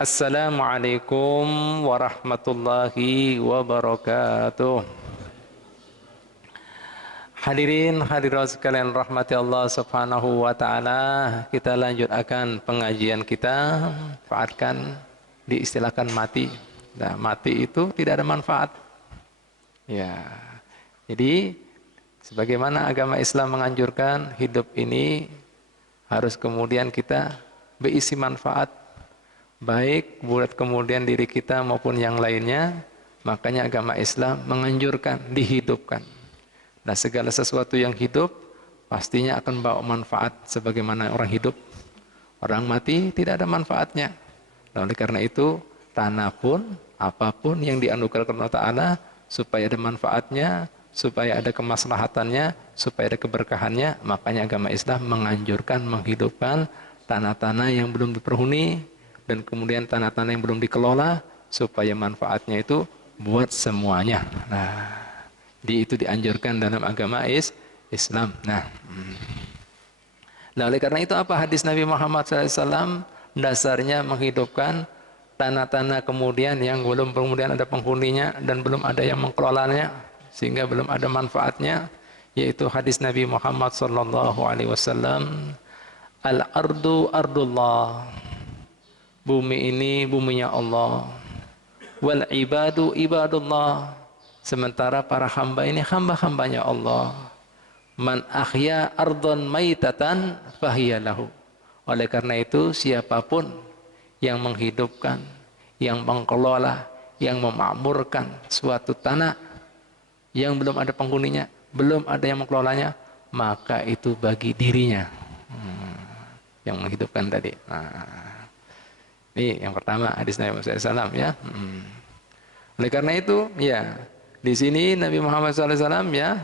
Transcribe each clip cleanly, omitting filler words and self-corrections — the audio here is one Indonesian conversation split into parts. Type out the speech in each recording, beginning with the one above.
Assalamualaikum warahmatullahi wabarakatuh. Hadirin hadirat sekalian rahmati Allah Subhanahu wa taala, kita lanjut akan pengajian kita. Manfaatkan diistilahkan mati. Nah, mati itu tidak ada manfaat. Ya. Jadi sebagaimana agama Islam menganjurkan hidup ini harus kemudian kita berisi manfaat baik buat kemudian diri kita maupun yang lainnya. Makanya agama Islam menganjurkan dihidupkan. Nah, segala sesuatu yang hidup pastinya akan bawa manfaat sebagaimana orang hidup. Orang mati tidak ada manfaatnya. Nah, oleh karena itu, tanah pun apapun yang dianugerahkan Allah Ta'ala supaya ada manfaatnya, supaya ada kemaslahatannya, supaya ada keberkahannya, makanya agama Islam menganjurkan menghidupkan tanah-tanah yang belum diperhuni dan kemudian tanah-tanah yang belum dikelola supaya manfaatnya itu buat semuanya. Nah, itu dianjurkan dalam agama Islam. Nah, oleh karena itu apa hadis Nabi Muhammad SAW dasarnya menghidupkan tanah-tanah kemudian yang belum kemudian ada penghuninya dan belum ada yang mengelolanya sehingga belum ada manfaatnya, yaitu hadis Nabi Muhammad SAW, al-ardu ardullah, bumi ini buminya Allah, wal ibadu ibadullah, sementara para hamba ini hamba-hambanya Allah. Man ahya ardhan maitatan fahiya lahu. Oleh karena itu siapapun yang menghidupkan, yang mengelola, yang memakmurkan suatu tanah yang belum ada penghuninya, belum ada yang mengelolanya, maka itu bagi dirinya. Yang menghidupkan tadi. Nah, ini yang pertama hadis Nabi Muhammad SAW ya. Oleh karena itu ya, di sini Nabi Muhammad SAW ya,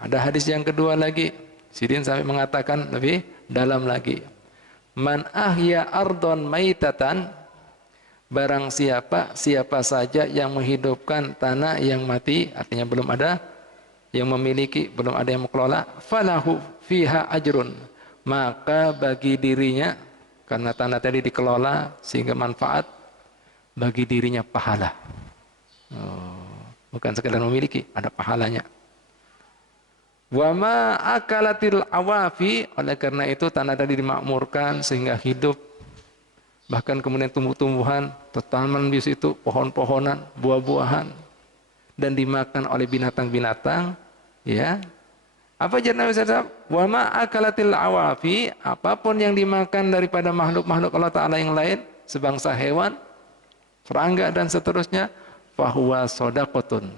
ada hadis yang kedua lagi. Sidin sampai mengatakan lebih dalam lagi. Man ahya ardon maitatan, barang siapa saja yang menghidupkan tanah yang mati, artinya belum ada yang memiliki, belum ada yang mengelola, falahu fiha ajrun, maka bagi dirinya, karena tanah tadi dikelola sehingga manfaat, bagi dirinya pahala. Bukan sekedar memiliki, ada pahalanya. Wa ma akalatil awafi, oleh karena itu tanah tadi dimakmurkan sehingga hidup, bahkan kemudian tumbuh-tumbuhan, tanaman di situ, pohon-pohonan, buah-buahan, dan dimakan oleh binatang-binatang, ya. Apa ajar Nabi SAW? Wa ma akalatil awafi, apapun yang dimakan daripada makhluk-makhluk Allah Ta'ala yang lain, sebangsa hewan, serangga dan seterusnya, fahuwa sodaqotun,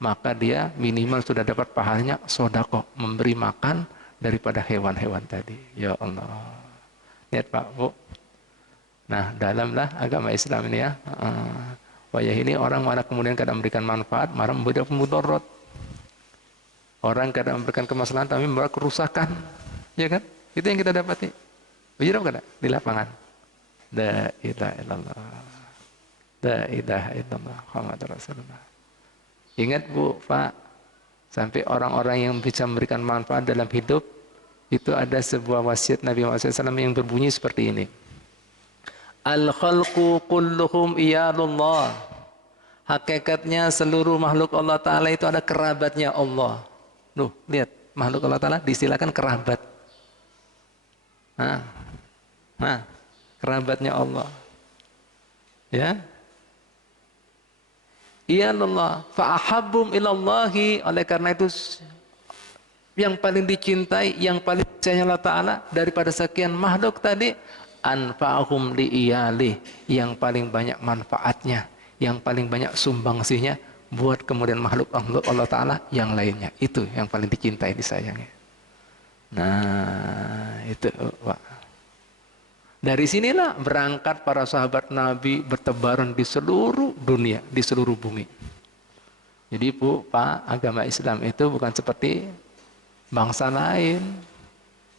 maka dia minimal sudah dapat pahalanya sodaqoh, memberi makan daripada hewan-hewan tadi. Ya Allah, lihat Pak Bu. Nah, dalamlah agama Islam ini ya, wajah ini orang malah kemudian kadang memberikan manfaat, malah memberikan mudarat. Orang kadang memberikan kemaslahan tapi membawa kerusakan, ya kan? Itu yang kita dapati. Benar kan di lapangan? La ilaha illallah, la ilaha illallah, Muhammadur Rasulullah. Ingat Bu, Pak, sampai orang-orang yang bisa memberikan manfaat dalam hidup, itu ada sebuah wasiat Nabi Muhammad SAW yang berbunyi seperti ini. Al-khalqu kulluhum iyalullah. Hakikatnya seluruh makhluk Allah Ta'ala itu ada kerabatnya Allah. Loh, lihat, makhluk Allah Ta'ala disilakan kerabat. Nah, kerabatnya Allah. Ya. Iyalullah, fa'ahabbum ilallahi, oleh karena itu yang paling dicintai, yang paling disayang Allah Ta'ala daripada sekian makhluk tadi, anfa'ahum li'iyalih, yang paling banyak manfaatnya, yang paling banyak sumbangsinya buat kemudian makhluk Allah Ta'ala yang lainnya. Itu yang paling dicintai, disayangi. Nah, itu Pak. Dari sinilah berangkat para sahabat Nabi bertebaran di seluruh dunia, di seluruh bumi. Jadi Bu, Pak, agama Islam itu bukan seperti bangsa lain.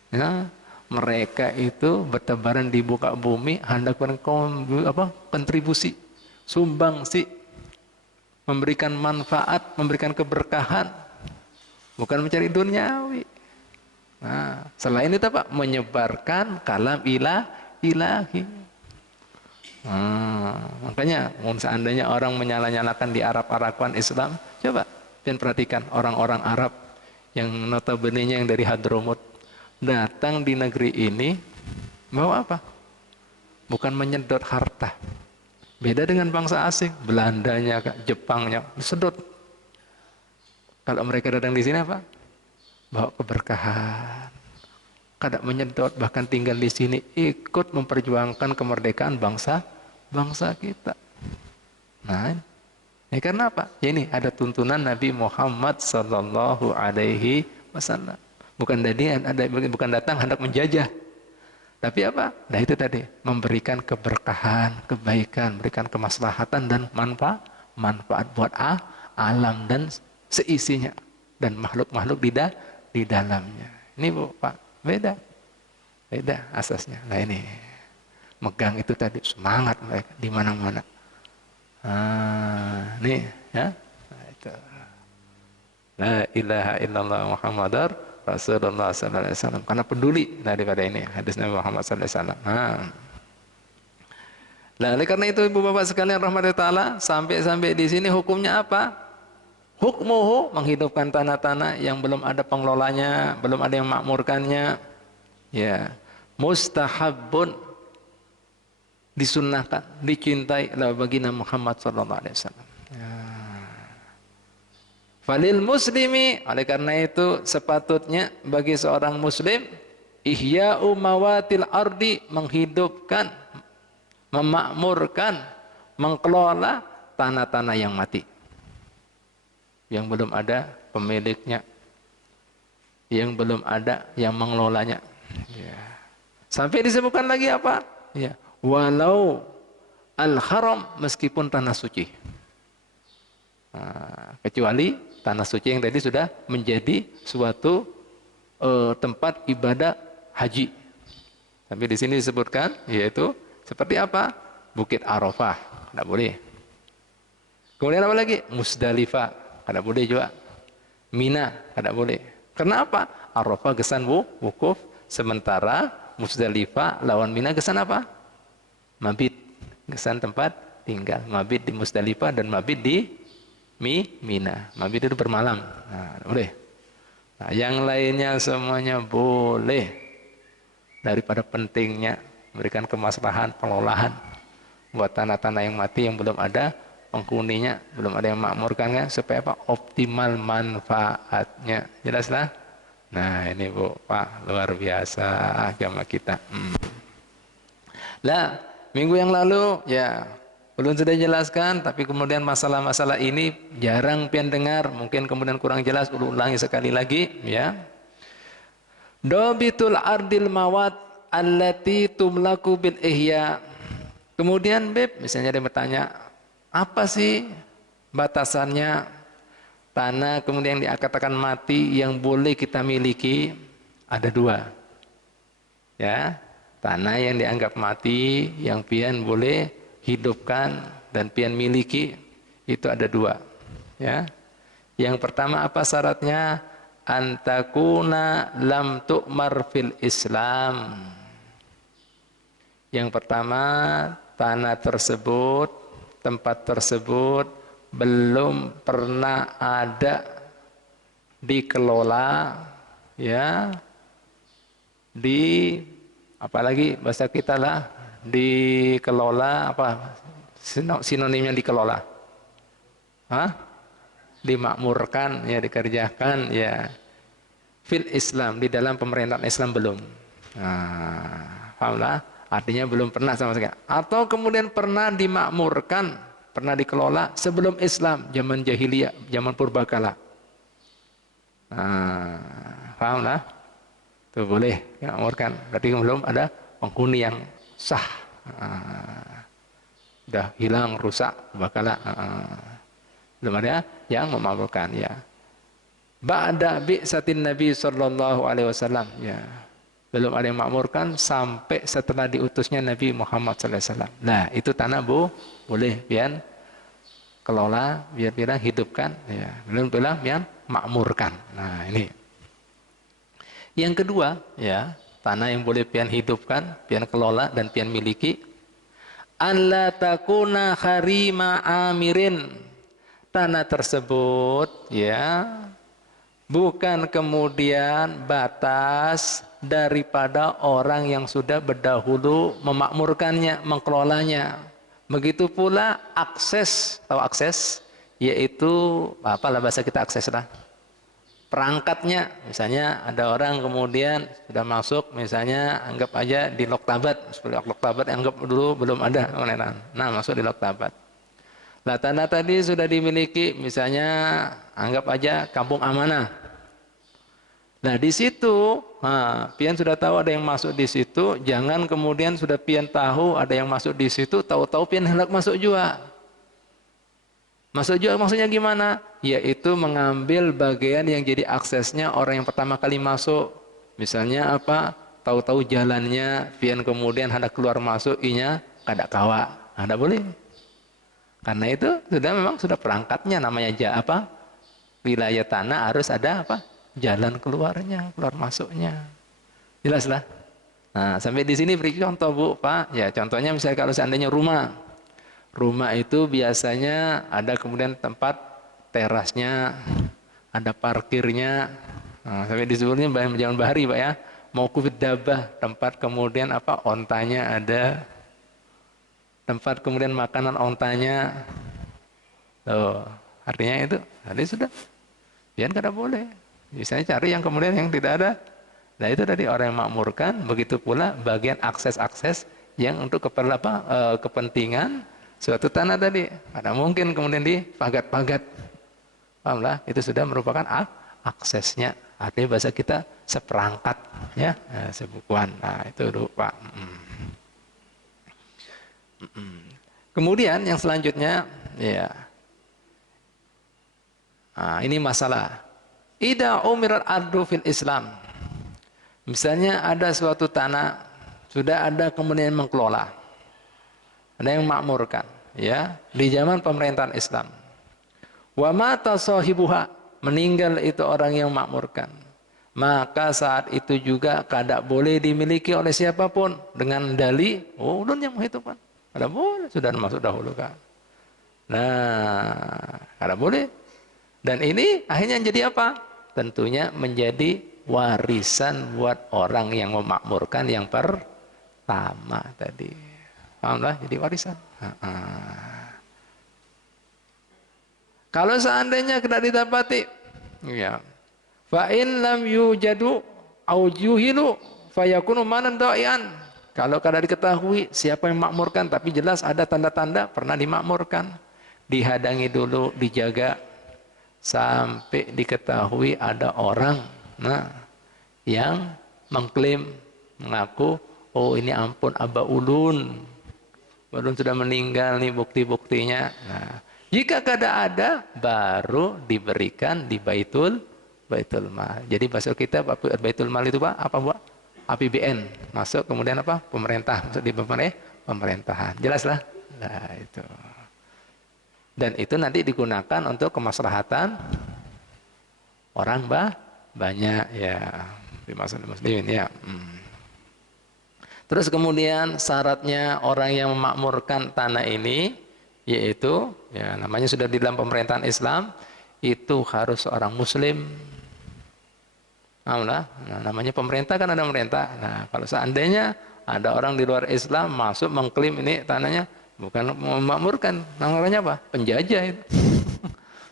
Ya, mereka itu bertebaran di muka bumi hendak kontribusi, sumbangsi, memberikan manfaat, memberikan keberkahan, bukan mencari duniawi. Nah, selain itu Pak, menyebarkan kalam ilahi. Makanya seandainya orang menyalah-nyalakan di Arab-Araban Islam, coba dan perhatikan orang-orang Arab yang notabene-nya yang dari Hadramut datang di negeri ini bawa apa? Bukan menyedot harta. Beda dengan bangsa asing, Belandanya, Jepangnya, disedot. Kalau mereka datang di sini apa? Bawa keberkahan. Kada menyedot, bahkan tinggal di sini ikut memperjuangkan kemerdekaan bangsa kita. Nah, ini karena apa? Ya ini ada tuntunan Nabi Muhammad sallallahu alaihi wasallam. Bukan datang hendak menjajah. Tapi apa? Nah itu tadi, memberikan keberkahan, kebaikan, memberikan kemaslahatan dan manfaat buat alam dan seisinya dan makhluk-makhluk di dalamnya. Ini Bu, Pak, beda asasnya. Nah ini megang itu tadi, semangat mereka di mana-mana. Nih ya. Nah, itu. La ilaha illallah Muhammadar Rasulullah sallallahu alaihi wasallam, karena peduli daripada ini hadis Nabi Muhammad sallallahu alaihi wasallam. Nah, oleh karena itu Ibu Bapak sekalian rahmatullahi taala, sampai di sini hukumnya apa? Hukmuhu, menghidupkan tanah-tanah yang belum ada pengelolanya, belum ada yang makmurkannya. Ya, mustahabbun, disunnahkan, dicintai oleh baginda Muhammad sallallahu alaihi wasallam. Falil muslimi, oleh karena itu sepatutnya bagi seorang muslim ihya'u mawatil ardi, menghidupkan, memakmurkan, mengelola tanah-tanah yang mati, yang belum ada pemiliknya, yang belum ada yang mengelolanya. Ya. Sampai disebutkan lagi apa? Ya, walau al-haram, meskipun tanah suci. Kecuali tanah suci yang tadi sudah menjadi suatu tempat ibadah haji. Tapi di sini disebutkan yaitu seperti apa? Bukit Arafah, tidak boleh. Kemudian apa lagi? Musdalifah, tidak boleh juga. Mina, tidak boleh. Kenapa? Arafah gesan wukuf, sementara Musdalifah lawan Mina gesan apa? Mabit, gesan tempat tinggal. Mabit di Musdalifah dan mabit di Mina. Mabit itu bermalam. Nah, boleh. Nah, yang lainnya semuanya boleh. Daripada pentingnya memberikan kemaslahan pengelolaan buat tanah-tanah yang mati yang belum ada penghuninya, belum ada yang makmurkannya, supaya apa? Optimal manfaatnya. Jelaslah? Nah, ini Bu, Pak, luar biasa agama kita. Lah, minggu yang lalu ya belum sudah jelaskan, tapi kemudian masalah-masalah ini jarang pian dengar, mungkin kemudian kurang jelas, ulangi sekali lagi ya. Dobitul ardil mawat allati tumlaku bil ihya. Kemudian misalnya dia bertanya, apa sih batasannya tanah kemudian dikatakan mati yang boleh kita miliki? Ada dua. Ya, tanah yang dianggap mati yang pian boleh hidupkan dan pian miliki, itu ada dua ya. Yang pertama apa syaratnya? Antakuna lam tu'mar fil Islam. Yang pertama, tanah tersebut, tempat tersebut belum pernah ada dikelola ya, apalagi bahasa kita lah, dikelola, apa sinonimnya dikelola? Dimakmurkan ya, dikerjakan ya, fil Islam, di dalam pemerintahan Islam belum. Pahamlah, artinya belum pernah sama sekali. Atau kemudian pernah dimakmurkan, pernah dikelola sebelum Islam, zaman jahiliyah, zaman purbakala. Pahamlah, itu boleh dimakmurkan, berarti belum ada penghuni yang sah. Sudah hilang, rusak, bakala. Belum ada yang memakmurkan ya. Ba'da bi'satin Nabi sallallahu alaihi wasallam ya. Belum ada yang memakmurkan sampai setelah diutusnya Nabi Muhammad sallallahu alaihi wasallam. Nah, itu tanah boleh pian kelola, biar bilang hidupkan ya. Belum bilang pian makmurkan. Nah, ini. Yang kedua ya, tanah yang boleh pian hidupkan, pian kelola dan pian miliki, alla takuna harima amirin, tanah tersebut ya bukan kemudian batas daripada orang yang sudah berdahulu memakmurkannya, mengelolanya. Begitu pula akses, tahu akses? Yaitu apalah bahasa kita akses lah. Perangkatnya, misalnya ada orang kemudian sudah masuk, misalnya anggap aja di Loktabat, seperti Loktabat anggap dulu belum ada, nah masuk di Loktabat. Lah tanah tadi sudah dimiliki, misalnya anggap aja Kampung Amanah. Nah di situ, pian sudah tahu ada yang masuk di situ, jangan kemudian sudah pian tahu ada yang masuk di situ, tahu-tahu pian hendak masuk juga. Masuk juga maksudnya gimana? Yaitu mengambil bagian yang jadi aksesnya orang yang pertama kali masuk. Misalnya apa? Tahu-tahu jalannya, pian kemudian hendak keluar masuk, inya kada kawa. Ada boleh. Karena itu sudah memang sudah perangkatnya namanya apa? Wilayah tanah harus ada apa? Jalan keluarnya, keluar masuknya. Jelas lah. Nah, sampai di sini beri contoh Bu, Pak. Ya, contohnya misalnya kalau seandainya rumah. Rumah itu biasanya ada kemudian tempat terasnya, ada parkirnya. Nah, sampai disebutnya jangan bahari Pak ya. Mau dabah, tempat kemudian apa ontanya ada. Tempat kemudian makanan ontanya. Tuh, artinya itu, tadi sudah. Biar kada boleh. Misalnya cari yang kemudian yang tidak ada. Nah itu tadi orang yang makmurkan, begitu pula bagian akses-akses yang untuk kepentingan suatu tanah tadi. Ada mungkin kemudian dipagat-pagat. Pahamlah, itu sudah merupakan aksesnya. Artinya bahasa kita seperangkat, ya, sebukuan. Nah itu dulu Pak. Kemudian yang selanjutnya, ya, ini masalah. Ida umirat ardu fil Islam. Misalnya ada suatu tanah sudah ada kemudian mengelola, ada yang makmurkan, ya, di zaman pemerintahan Islam. Wa mata sahibuha, meninggal itu orang yang makmurkan. Maka saat itu juga kada boleh dimiliki oleh siapapun dengan dali, oh ulun yang menghitungkan. Kada boleh, sudah masuk dahulu kan. Nah, kada boleh. Dan ini akhirnya jadi apa? Tentunya menjadi warisan buat orang yang memakmurkan yang pertama tadi. Pahamlah, jadi warisan. Kalau seandainya tidak didapati, ya, fa in lam yujadu au juhilu fayakunu manan da'ian. Kalau kada diketahui siapa yang memakmurkan, tapi jelas ada tanda-tanda pernah dimakmurkan, dihadangi dulu, dijaga sampai diketahui ada orang, yang mengklaim, mengaku, oh ini ampun Aba Ulun, Ulun sudah meninggal nih bukti-buktinya. Nah, jika kada ada, baru diberikan di Baitul Mal. Jadi bahasa kita Baitul Mal itu Pak, apa Pak? APBN. Masuk kemudian apa? Pemerintah, masuk di pemerintahan. Jelas lah. Nah, itu. Dan itu nanti digunakan untuk kemaslahatan orang banyak ya, di masyarakat muslimin ya. Terus kemudian syaratnya orang yang memakmurkan tanah ini yaitu ya namanya sudah di dalam pemerintahan Islam itu harus seorang muslim. Nah, namanya pemerintah kan ada pemerintah. Nah, kalau seandainya ada orang di luar Islam masuk mengklaim ini tanahnya, bukan memakmurkan, namanya apa? Penjajah itu.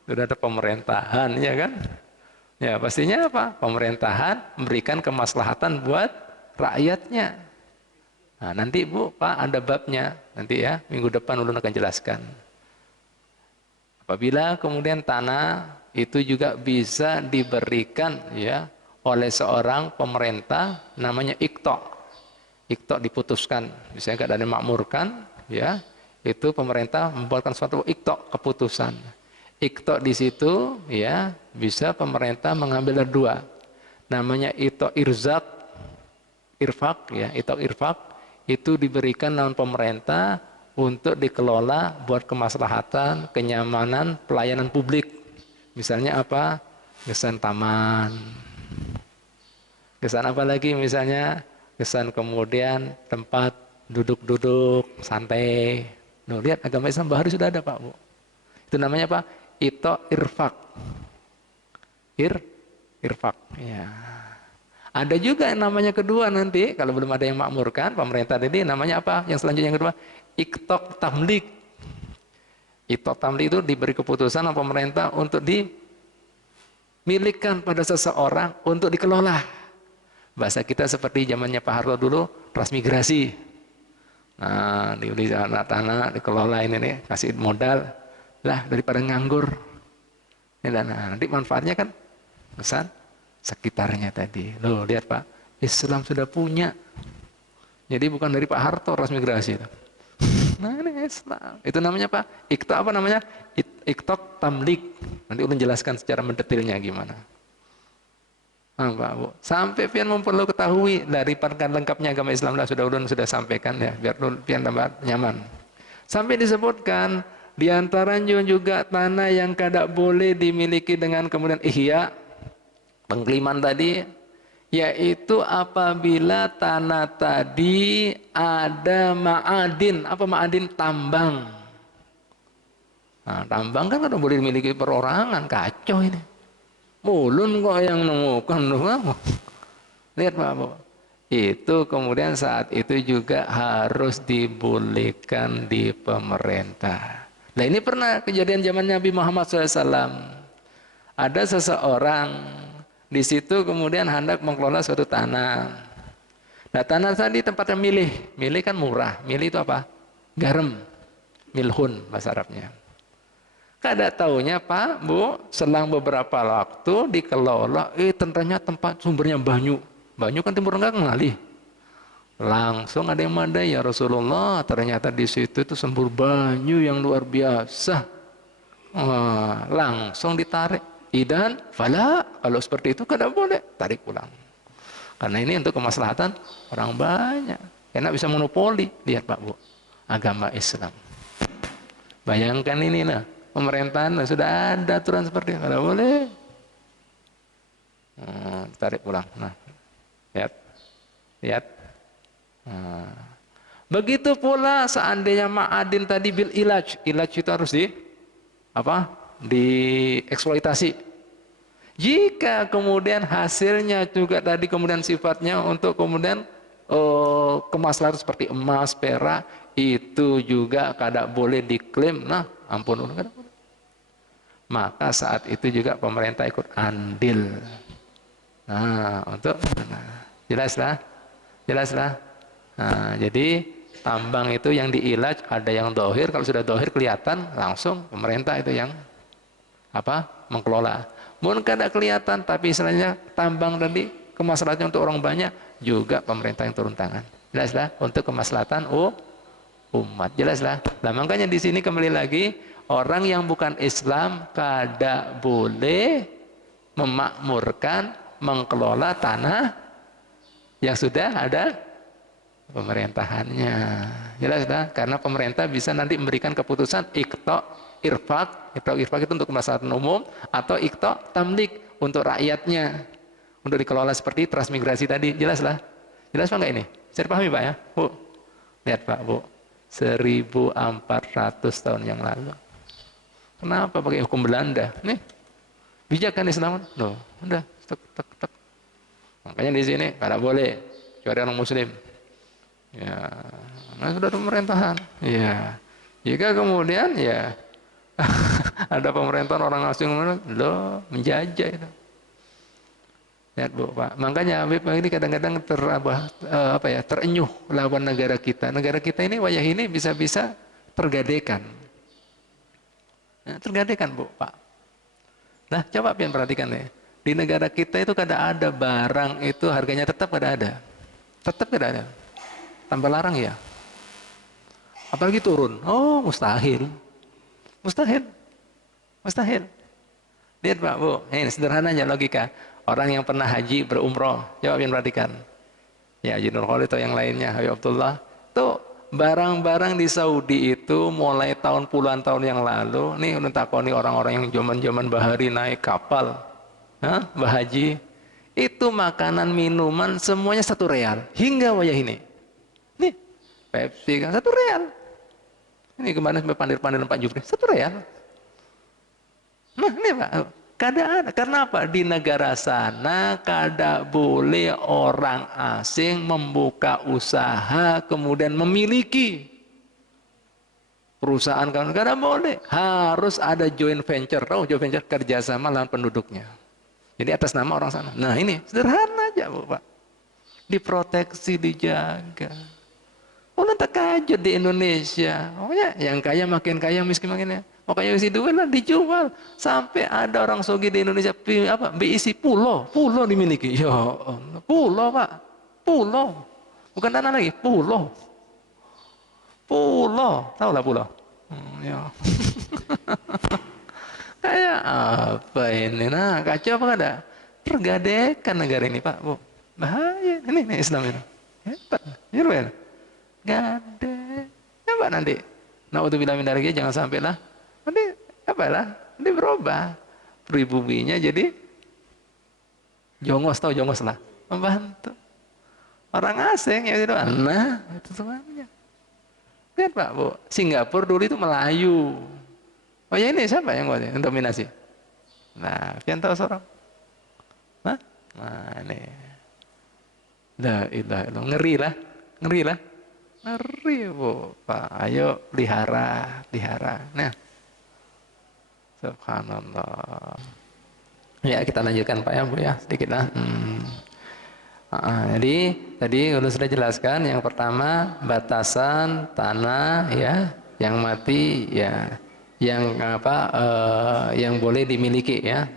Sudah ada pemerintahan, ya kan? Ya pastinya apa? Pemerintahan memberikan kemaslahatan buat rakyatnya. Nah, nanti Bu, Pak ada babnya. Nanti ya, minggu depan ulun akan jelaskan. Apabila kemudian tanah itu juga bisa diberikan ya oleh seorang pemerintah namanya Iqta. Iqta diputuskan, misalnya nggak ada yang makmurkan, ya itu pemerintah membuatkan suatu Iqta keputusan. Iqta di situ ya bisa pemerintah mengambil dua, namanya Iqta irfak ya, Iqta irfak itu diberikan oleh pemerintah untuk dikelola buat kemaslahatan, kenyamanan, pelayanan publik. Misalnya apa? Kesan taman. Kesan apa lagi misalnya? Kesan kemudian tempat duduk-duduk santai. Loh, lihat agama Islam Bahari sudah ada Pak Bu. Itu namanya apa? Ito irfak. Irfak. Ya. Ada juga yang namanya kedua nanti, kalau belum ada yang makmurkan, pemerintah tadi namanya apa? Yang selanjutnya yang kedua, iktok tamlik. Iktok tamlik itu diberi keputusan oleh pemerintah untuk dimilikan pada seseorang untuk dikelola. Bahasa kita seperti zamannya Pak Harto dulu, transmigrasi. Nah, dibeli tanah, dikelola ini nih, kasih modal. Lah, daripada nganggur. Nah, nanti manfaatnya kan besar sekitarnya tadi. Loh, lihat Pak, Islam sudah punya. Jadi bukan dari Pak Harto transmigrasi itu. Nah, ini Islam. Itu namanya Pak, iktok apa namanya? Iktok tamlik. Nanti ulun jelaskan secara mendetilnya gimana. Nah, Pak Bu, sampai pian perlu ketahui dari perkan lengkapnya agama Islam lah sudah ulun sudah sampaikan ya, biar ulun pian tambah nyaman. Sampai disebutkan di antaranya juga tanah yang kada boleh dimiliki dengan kemudian ihya, pengkeliman tadi, yaitu apabila tanah tadi ada ma'adin. Apa ma'adin? Tambang. Nah, tambang kan kada boleh dimiliki perorangan, kacau ini. Ulun kok yang nemukan. Lihat Pak Bu. Itu kemudian saat itu juga harus dibolehkan di pemerintah. Nah ini pernah kejadian zaman Nabi Muhammad SAW. Ada seseorang di situ kemudian hendak mengelola suatu tanah. Nah tanah tadi tempatnya milih kan murah. Milih itu apa? Garam, milhun bahasa Arabnya. Kada taunya Pak Bu, selang beberapa waktu dikelola, ternyata tempat sumbernya banyu kan timur tengah ngalih. Langsung ada yang madai, ya Rasulullah, ternyata di situ itu sumber banyu yang luar biasa. Langsung ditarik. Idan, fala, kalau seperti itu kada boleh, tarik pulang. Karena ini untuk kemaslahatan orang banyak. Enak bisa monopoli, lihat Pak Bu, agama Islam. Bayangkan ini nah. Pemerintahan sudah ada aturan seperti itu, tidak boleh. Tarik pulang. Nah, lihat. Begitu pula seandainya ma'adin tadi bil ilaj itu harus dieksploitasi. Jika kemudian hasilnya juga tadi kemudian sifatnya untuk kemudian kemaslahatan seperti emas, perak, itu juga kada boleh diklaim. Nah, ampun kada boleh. Maka saat itu juga pemerintah ikut andil. Nah, jelas lah. Nah, jadi tambang itu yang diilaj ada yang dohir. Kalau sudah dohir kelihatan langsung pemerintah itu yang mengelola. Mungkin kada kelihatan tapi istilahnya tambang tadi kemaslahatannya untuk orang banyak juga pemerintah yang turun tangan. Jelas lah untuk kemaslahatan umat. Jelas lah. Nah, makanya di sini kembali lagi. Orang yang bukan Islam kada boleh memakmurkan, mengelola tanah yang sudah ada pemerintahannya. Jelas dah? Karena pemerintah bisa nanti memberikan keputusan iktok irfak itu untuk kemaslahatan umum atau iktok tamlik untuk rakyatnya untuk dikelola seperti transmigrasi tadi. Jelas lah? Jelas Pak enggak ini? Bisa dipahami Pak ya? Bu, lihat Pak Bu, 1400 tahun yang lalu. Kenapa pakai hukum Belanda? Nih, bijak kan Islam? Loh, udah, tek. Makanya di sini kada boleh kecuali orang Muslim. Ya, nah sudah ada pemerintahan. Ya, jika kemudian ya ada pemerintahan orang asing, loh menjajah itu. Lihat Bu, Pak. Makanya Habib ini kadang-kadang terenyuh lawan negara kita. Negara kita ini wayah ini bisa-bisa tergadaikan. Tergadaikan Bu, Pak. Nah, coba pian perhatikan ya. Di negara kita itu kada ada barang itu harganya tetap kada ada. Tetap kada ada. Tambah larang ya. Apalagi turun. Oh, mustahil. Mustahil. Lihat Pak, Bu. Ini sederhana aja logika. Orang yang pernah haji berumroh, coba pian perhatikan. Ya, Haji Nur Khalid atau yang lainnya, Habib Abdullah. Tuh barang-barang di Saudi itu mulai puluhan tahun yang lalu, nih udah takoni orang-orang yang zaman-zaman bahari naik kapal, bahaji, itu makanan minuman semuanya 1 real hingga wayah ini. Nih, Pepsi kan 1 real. Ini kemarin sampai pandir-pandir Pak Jufri 1 real. Nah ini Pak, kada ada. Karena apa? Di negara sana kada boleh orang asing membuka usaha kemudian memiliki perusahaan, kan kada boleh. Harus ada joint venture. Tahu joint venture? Kerjasama lawan penduduknya. Jadi atas nama orang sana. Nah ini sederhana aja Bu Pak. Diproteksi, dijaga. Udah tak kajut di Indonesia. Pokoknya yang kaya makin kaya, miskin makin ya. Makanya isi duit lah dijual. Sampai ada orang sogi di Indonesia berisi pulau dimiliki. Ya Allah, pulau Pak, pulau. Bukan tanah lagi, pulau. Tahu lah pulau. Ya. Kayak apa ini? Nah, kacau apa ada? Tergadekan negara ini Pak, Bu. Bahaya. Ini Islam ini. Hebat. Ya, gade. Hebat nanti. Naudzubillah min dzalik, jangan sampai lah. Nanti nanti berubah pribuminya jadi jongos, tahu jongos lah, membantu orang asing ya gitu. Nah itu semuanya. Lihat Pak Bu, Singapura dulu itu Melayu. Oh ya ini siapa yang dominasi? Nah pian tahu seorang? Nah ini la ilaha illallah, ngeri Bu Pak. Ayo pelihara. Nah subhanallah. Ya kita lanjutkan Pak ya Bu ya sedikit lah. Jadi tadi sudah jelaskan yang pertama batasan tanah ya yang mati ya, yang yang boleh dimiliki ya.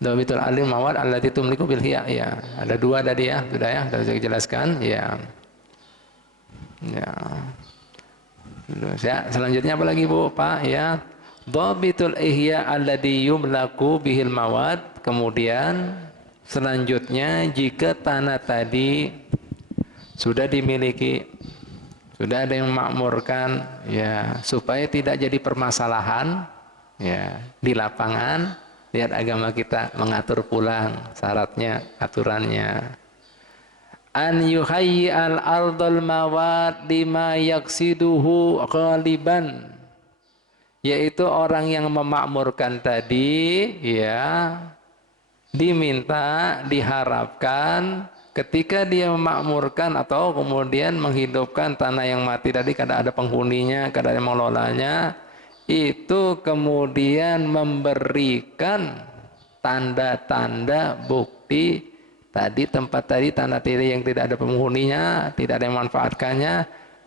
Dhabitul alim mawad allati tumliku bil hiya ya. Ada 2 tadi ya, sudah ya, sudah saya jelaskan ya. Ya, selanjutnya apa lagi Bu Pak ya? Dhabitul ihya alladhi yumlaku bihil mawad. Kemudian selanjutnya jika tanah tadi sudah dimiliki, sudah ada yang memakmurkan ya, supaya tidak jadi permasalahan ya di lapangan. Lihat agama kita mengatur pulang syaratnya, aturannya. An yuhayyi al-ardal mawad lima yaksiduhu ghaliban, yaitu orang yang memakmurkan tadi ya diharapkan ketika dia memakmurkan atau kemudian menghidupkan tanah yang mati tadi, kada ada penghuninya, kada ada yang mengelolanya, itu kemudian memberikan tanda-tanda bukti tadi tempat tadi tanah tadi yang tidak ada penghuninya, tidak ada yang memanfaatkannya,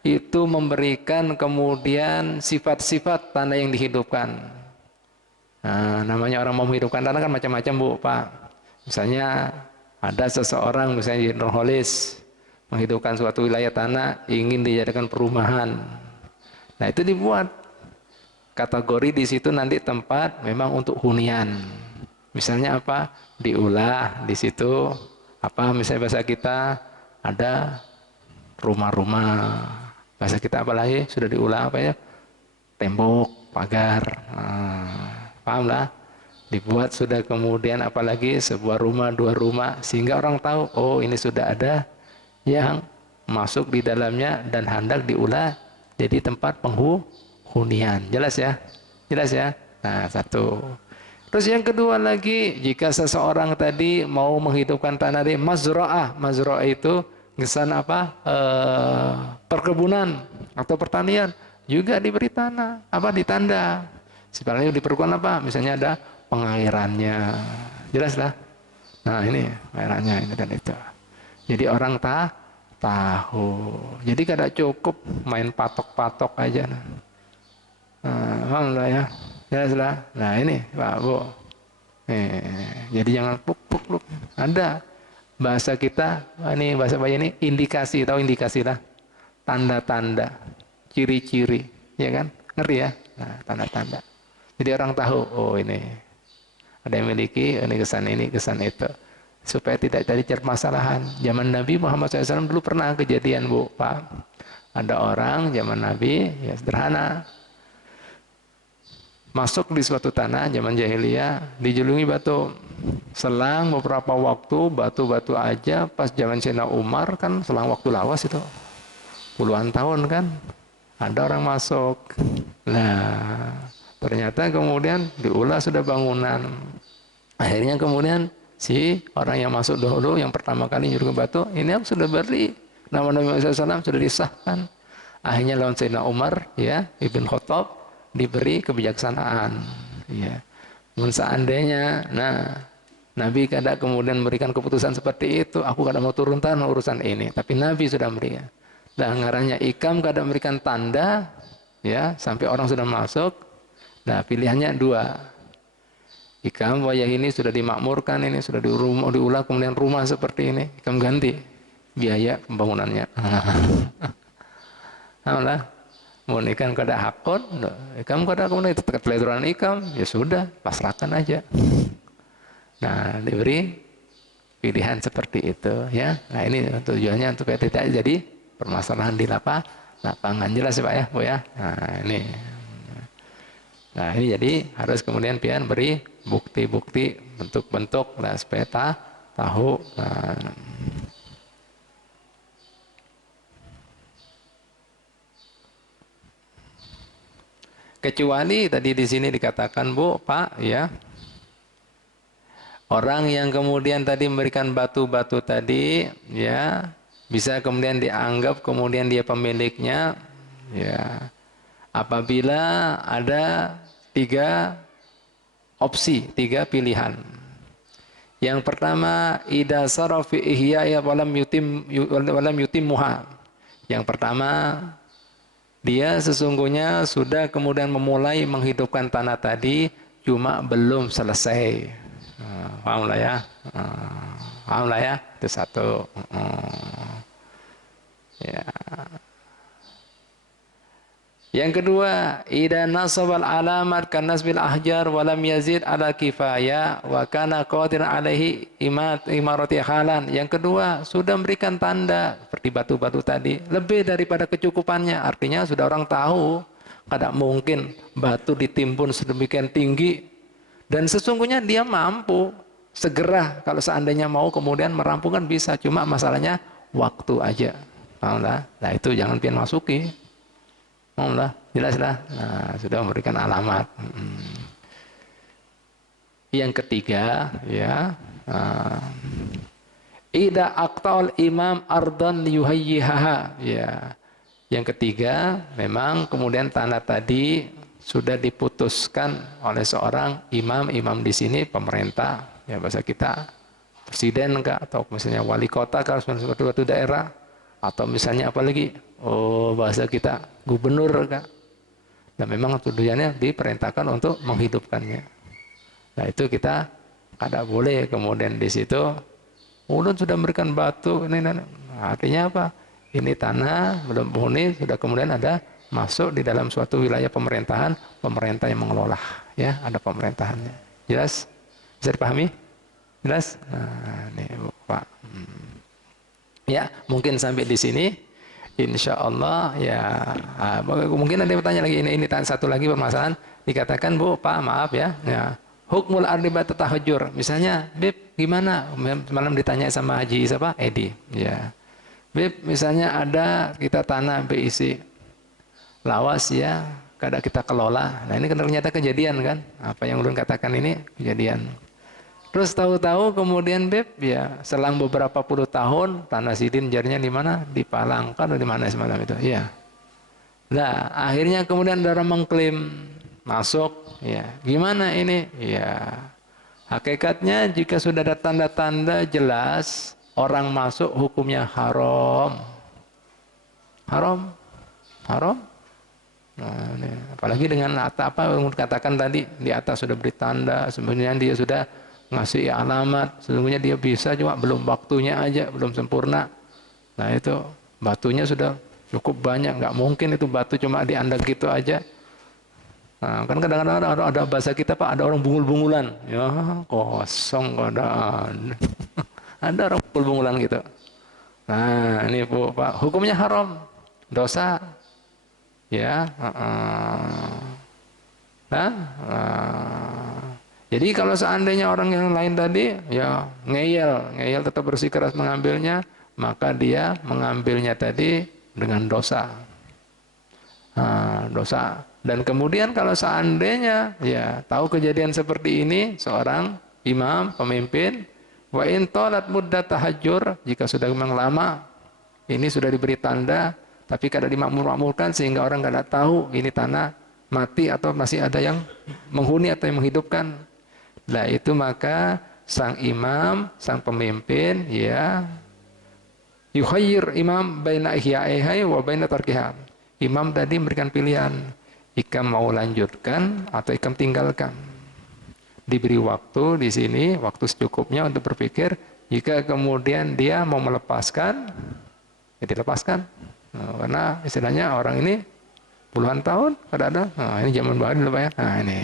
itu memberikan kemudian sifat-sifat tanah yang dihidupkan. Nah, namanya orang mau menghidupkan tanah kan macam-macam Bu Pak. Misalnya ada seseorang misalnya di Nurholis menghidupkan suatu wilayah tanah ingin dijadikan perumahan. Nah itu dibuat kategori di situ nanti tempat memang untuk hunian. Misalnya apa? Diulah di situ apa misalnya bahasa kita ada rumah-rumah, bahasa kita apa lagi sudah diulah apa ya, tembok, pagar, paham lah, dibuat sudah kemudian apalagi sebuah rumah, 2 rumah, sehingga orang tahu oh ini sudah ada yang masuk di dalamnya dan hendak diulah jadi tempat penghunian. Jelas ya? Nah 1. Terus yang kedua lagi, jika seseorang tadi mau menghidupkan tanah di mazra'ah itu ngesan apa? Perkebunan atau pertanian, juga diberi tanah, apa ditanda. Sebenarnya diperlukan apa? Misalnya ada pengairannya. Jelas lah. Nah, ini pengairannya ini dan itu. Jadi orang tahu. Jadi kada cukup main patok-patok aja. Nah, alhamdulillah ya. Jelaslah. Nah ini Pak Bu. Jadi jangan puk. Ada bahasa kita, ini bahasa Bayi ini indikasi, tahu indikasi lah. Tanda-tanda, ciri-ciri, ya kan? Ngerti ya? Nah, tanda-tanda. Jadi orang tahu, oh ini ada yang memiliki, ini kesan itu. Supaya tidak jadi permasalahan. Zaman Nabi Muhammad SAW dulu pernah kejadian Bu Pak. Ada orang zaman Nabi, ya sederhana. masuk di suatu tanah zaman jahiliyah, dijulungi batu. Selang beberapa waktu, batu-batu aja, pas zaman Sayyidina Umar kan selang waktu lawas itu, puluhan tahun kan, ada orang masuk. Nah, ternyata kemudian diulas sudah bangunan. Akhirnya kemudian si orang yang masuk dahulu, yang pertama kali nyuruh ke batu, ini sudah beri nama Nabi Muhammad SAW, sudah disahkan. Akhirnya lawan Sayyidina Umar, ya, Ibn Khattab, diberi kebijaksanaan. Ya. Seandainya, nah, Nabi kadang kemudian memberikan keputusan seperti itu, aku kadang mau turun tangan urusan ini, tapi Nabi sudah memberikan. Dan ngaranya ikam kadang memberikan tanda, ya, sampai orang sudah masuk. Nah, pilihannya dua. Ikam wayah ini sudah dimakmurkan, ini sudah diulang, kemudian rumah seperti ini, ikam ganti biaya pembangunannya. Alhamdulillah, mau ikan kada hakon, ikam kada kemudian itu keteledoran ikam, ya sudah, pasrahkan aja. Nah, diberi pilihan seperti itu, ya. Nah, ini tujuannya supaya tidak jadi permasalahan di lapangan. Jelas ya Pak ya, Bu ya. Nah ini jadi harus kemudian pian beri bukti-bukti, bentuk-bentuk, nah, supaya tahu. Nah, kecuali tadi di sini dikatakan Bu, Pak, ya, orang yang kemudian tadi memberikan batu-batu tadi, ya, bisa kemudian dianggap kemudian dia pemiliknya, ya, apabila ada 3 opsi, 3 pilihan. Yang pertama, idza sarafi ihya walam yutimmuha. Yang pertama, dia sesungguhnya sudah kemudian memulai menghidupkan tanah tadi, cuma belum selesai. Paham lah ya? Paham lah ya? Itu satu. Ya. Yang kedua, idza nasabal alamat kan nasbil ahjar wa lam yazid ala kifaya wa kana qadiran alaihi imarati halan. Yang kedua, sudah memberikan tanda seperti batu-batu tadi, lebih daripada kecukupannya. Artinya sudah orang tahu, kada mungkin batu ditimbun sedemikian tinggi, dan sesungguhnya dia mampu segera kalau seandainya mau kemudian merampungkan bisa, cuma masalahnya waktu aja. Paham lah? Nah, itu jangan pian masuki. Lah, jelas lah. Nah, sudah memberikan alamat. Yang ketiga, ya, ida aqtal imam ardan yuhayyihaha. Ya. Yang ketiga, memang kemudian tanah tadi sudah diputuskan oleh seorang imam di sini pemerintah, ya bahasa kita presiden kah, atau misalnya wali kota kah, suatu daerah, atau misalnya apa lagi, bahasa kita gubernur kah. Dan memang tujuannya diperintahkan untuk menghidupkannya. Nah itu kita kada boleh kemudian di situ ulun sudah memberikan batu ini, artinya apa? Ini tanah belum huni, sudah kemudian ada masuk di dalam suatu wilayah pemerintahan, pemerintah yang mengelola, ya, ada pemerintahannya. Jelas? Bisa dipahami? Jelas? Nah, ini Pak. Ya, mungkin sampai di sini. Insya Allah, ya. Mungkin ada yang bertanya lagi. Ini satu lagi permasalahan. Dikatakan, Bu, Pak, maaf ya. Ya. Hukmul ardi ba'da tahajjur. Misalnya, Bib, gimana? Malam ditanya sama Haji siapa? Edi. Ya. Bib, misalnya ada kita tanah BIC lawas, ya, kadang kita kelola. Nah ini kan ternyata kejadian kan, apa yang ulun katakan ini kejadian. Terus tahu-tahu kemudian Beb, ya, selang beberapa puluh tahun tanah sidin jarinya di mana? Di Palangkan atau di mana semalam itu? Iya. Nah akhirnya kemudian ada orang mengklaim masuk, ya. Gimana ini? Ya. Hakikatnya jika sudah ada tanda-tanda jelas orang masuk hukumnya haram. Haram. Nah, ini. Apalagi dengan apa yang katakan tadi, di atas sudah beri tanda, sebenarnya dia sudah ngasih alamat, sesungguhnya dia bisa, cuma belum waktunya aja, belum sempurna. Nah itu batunya sudah cukup banyak, nggak mungkin itu batu cuma diandak gitu aja. Nah, kan kadang-kadang ada bahasa kita Pak, ada orang bungul-bungulan, ya kosong keadaan. Ada orang bungul-bungulan gitu. Nah ini Pak, hukumnya haram, dosa. Ya, Jadi kalau seandainya orang yang lain tadi ya ngeyel tetap bersikeras mengambilnya, maka dia mengambilnya tadi dengan dosa. Dosa. Dan kemudian kalau seandainya ya tahu kejadian seperti ini, seorang imam, pemimpin, wa in talat muddat tahajjur, jika sudah memang lama, ini sudah diberi tanda, tapi kada dimakmur-makmurkan sehingga orang kada tahu ini tanah mati atau masih ada yang menghuni atau yang menghidupkan. Nah itu maka sang imam, sang pemimpin ya yukhayyir imam baina ihya'iha wa baina tarkiha. Imam tadi memberikan pilihan, ikam mau lanjutkan atau ikam tinggalkan. Diberi waktu di sini, waktu secukupnya untuk berpikir. Jika kemudian dia mau melepaskan, ya dilepaskan. Karena istilahnya orang ini puluhan tahun kada ada. Ini zaman baru dulu Pak ya. Ini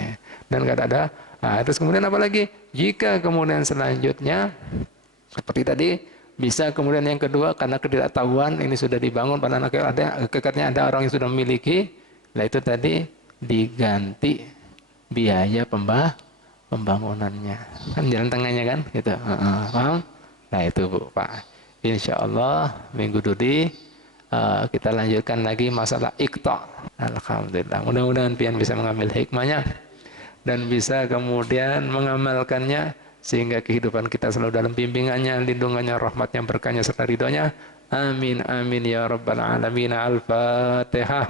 dan kada ada. Terus kemudian apa lagi? Jika kemudian selanjutnya seperti tadi, bisa kemudian yang kedua karena ketidaktahuan ini sudah dibangun pada anak ada kekatnya ada orang yang sudah memiliki, nah itu tadi diganti biaya pembangunannya, kan jalan tengahnya kan, gitu, paham? Nah itu Bu Pak. Insya Allah minggu Dudi kita lanjutkan lagi masalah iqta. Alhamdulillah. Mudah-mudahan pian bisa mengambil hikmahnya dan bisa kemudian mengamalkannya sehingga kehidupan kita selalu dalam bimbingannya, lindungannya, rahmatnya, berkahnya serta ridhonya. Amin amin ya rabbal alamin. Al-Fatihah.